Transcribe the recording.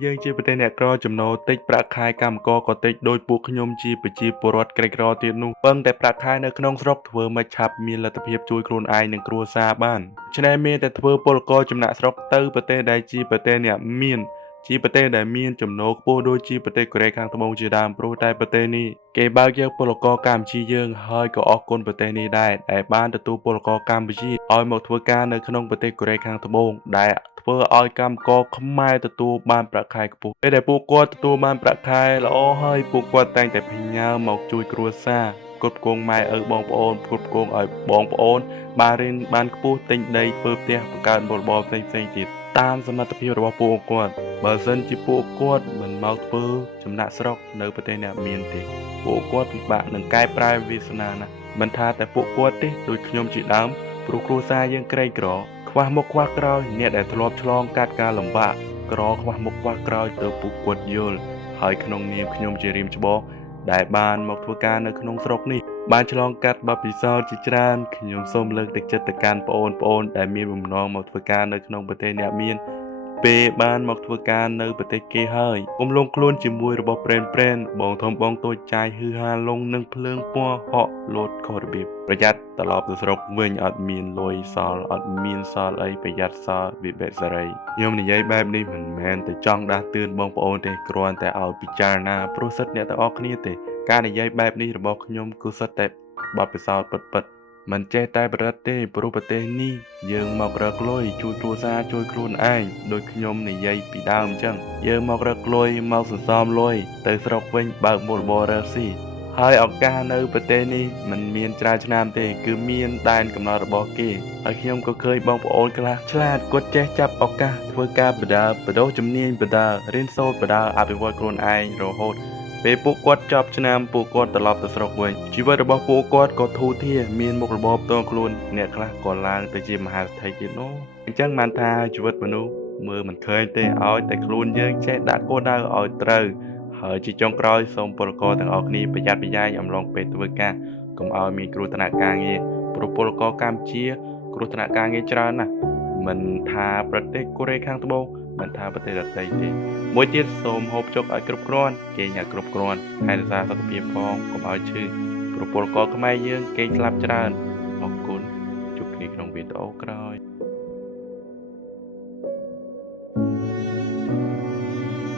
យើងជាប្រទេសអ្នកក្រចំណូលតិចប្រាក់ខែកម្មករក៏តិចដោយពួកខ្ញុំជាប្រជាពលរដ្ឋក្រីក្រទៀតនោះពឹងតែប្រាក់ខែនៅក្នុងស្រុកធ្វើមិនឆាប់មានលទ្ធភាពជួយខ្លួនឯងនិងគ្រួសារបានឆ្នេះមានតែធ្វើពលករចំណាក់ស្រុកទៅប្រទេសដែលជាប្រទេសអ្នកមានជាប្រទេសដែលមានចំណូលខ្ពស់ដូចជាប្រទេសកូរ៉េខាងត្បូងជាដើមព្រោះតែប្រទេសនេះគេបើកយកពលករកម្ពុជាយើងហើយក៏អរគុណប្រទេសនេះដែរដែលបានទទួលពលករកម្ពុជាឲ្យមកធ្វើការនៅក្នុងប្រទេសកូរ៉េខាងត្បូងដែលធ្វើឲ្យកម្មករខ្មែរទទួលបានប្រាក់ខែខ្ពស់ពេលដែលពួកគាត់ទទួលបានប្រាក់ខែល្អហើយពួកគាត់តែងតែផ្ញើមកជួយគ្រួសារគ្រប់គ្រងម៉ែឪបងប្អូនគ្រប់គ្រងឲ្យបងប្អូនបានរៀនបានខ្ពស់ទិញដីធ្វើផ្ទះបង្កើតមុខរបរផ្សេងៗទៀតតាមសមត្ថភាពរបស់ពួកគាត់បើសិនជាពួកគាត់មិនមកធ្វើចំណាក់ស្រុកនៅប្រទេសអ្នកមានទេពួកគាត់ពិបាកនឹងកែប្រែវាសនាណាស់មិនថាតែពួកគាត់ទេដូចខ្ញុំជាដើមព្រោះគ្រួសារយើងក្រីក្រខ្វះមុខខ្វះក្រោយអ្នកដែលធ្លាប់ឆ្លងកាត់ការលំបាកក្រខ្វះមុខខ្វះក្រោយទៅពួកគាត់យល់ហើយក្នុងនាមខ្ញុំជារៀមច្បងដែលបានមកធ្វើការនៅក្នុងស្រុកនេះបានឆ្លងកាត់បទពិសោធន៍ជាច្រើនខ្ញុំសូមលើកទឹកចិត្តទៅកាន់បងប្អូនដែលមានបំណងមកធ្វើការនៅក្នុងប្រទេសអ្នកមានពេលបានមកធ្វើការនៅប្រទេសគេហើយកុំលងខ្លួនជាមួយរបស់ប្រេនបងធំបងតូចចាយហឺហាលងនឹងភ្លើងពណ៌ហក់លោតខុសរបៀបប្រយ័ត្នត្រឡប់ទៅស្រុកវិញអត់មានលុយសល់អត់មានសល់អីប្រយ័ត្នសល់វិបេសេរីខ្ញុំនិយាយបែបនេះមិនមែនតែចង់ដាស់តឿនបងប្អូនទេគ្រាន់តែឲ្យពិចារណាព្រោះសិទ្ធអ្នកទាំងអស់គ្នាទេការនិយាយបែបនេះរបស់ខ្ញុំគឺសិតតែបទពិសោធន៍ពិតៗមិនចេះតែប្រឌិតទេព្រោះប្រទេសនេះយើងមករកលុយជួយគ្រួសារជួយខ្លួនឯងដូចខ្ញុំនិយាយពីដើមអញ្ចឹងយើងមករកលុយមកសន្សំលុយទៅស្រុកវិញបើកមុខរបររកស៊ីហើយឱកាសនៅប្រទេសនេះមិនមានច្រើនឆ្នាំទេគឺមានដែនកំណត់របស់គេហើយខ្ញុំក៏ឃើញបងប្អូនខ្លះឆ្លាតគាត់ចេះចាប់ឱកាសធ្វើការបដោះជំនាញរៀនសូត្រអភិវឌ្ឍខ្លួនឯងរហូតពេលពួកគាត់ចប់ឆ្នាំពួកគាត់ត្រឡប់ទៅស្រុកវិញជីវិតរបស់ពួកគាត់ក៏ធូរធារមានមុខរបរផ្ទាល់ខ្លួនអ្នកខ្លះក៏ឡើងទៅជាមហាសេដ្ឋីទៀតនោះអញ្ចឹងបានថាជីវិតមនុស្សមើលមិនឃើញទេឲ្យតែខ្លួនយើងចេះដាក់គោលដៅឲ្យត្រូវហើយជាចុងក្រោយសូមពលករទាំងអស់គ្នាប្រយ័ត្នប្រយែងអំឡុងពេលធ្វើការកុំឲ្យមានគ្រោះថ្នាក់ការងារព្រោះពលករកម្ពុជាគ្រោះថ្នាក់ការងារច្រើនណាស់មិនថាប្រទេសកូរ៉េខាងត្បូងមិនថាប្រទេសដទៃទេមួយទៀតសូមហូបចុកឲ្យគ្រប់គ្រាន់គេងឲ្យគ្រប់គ្រាន់ថែរក្សាសុខភាពផងកុំឲ្យឈឺព្រោះពលករខ្មែរយើងគេងស្លាប់ច្រើនអរគុណជួបគ្នាក្នុងវីដេអូក្រោយ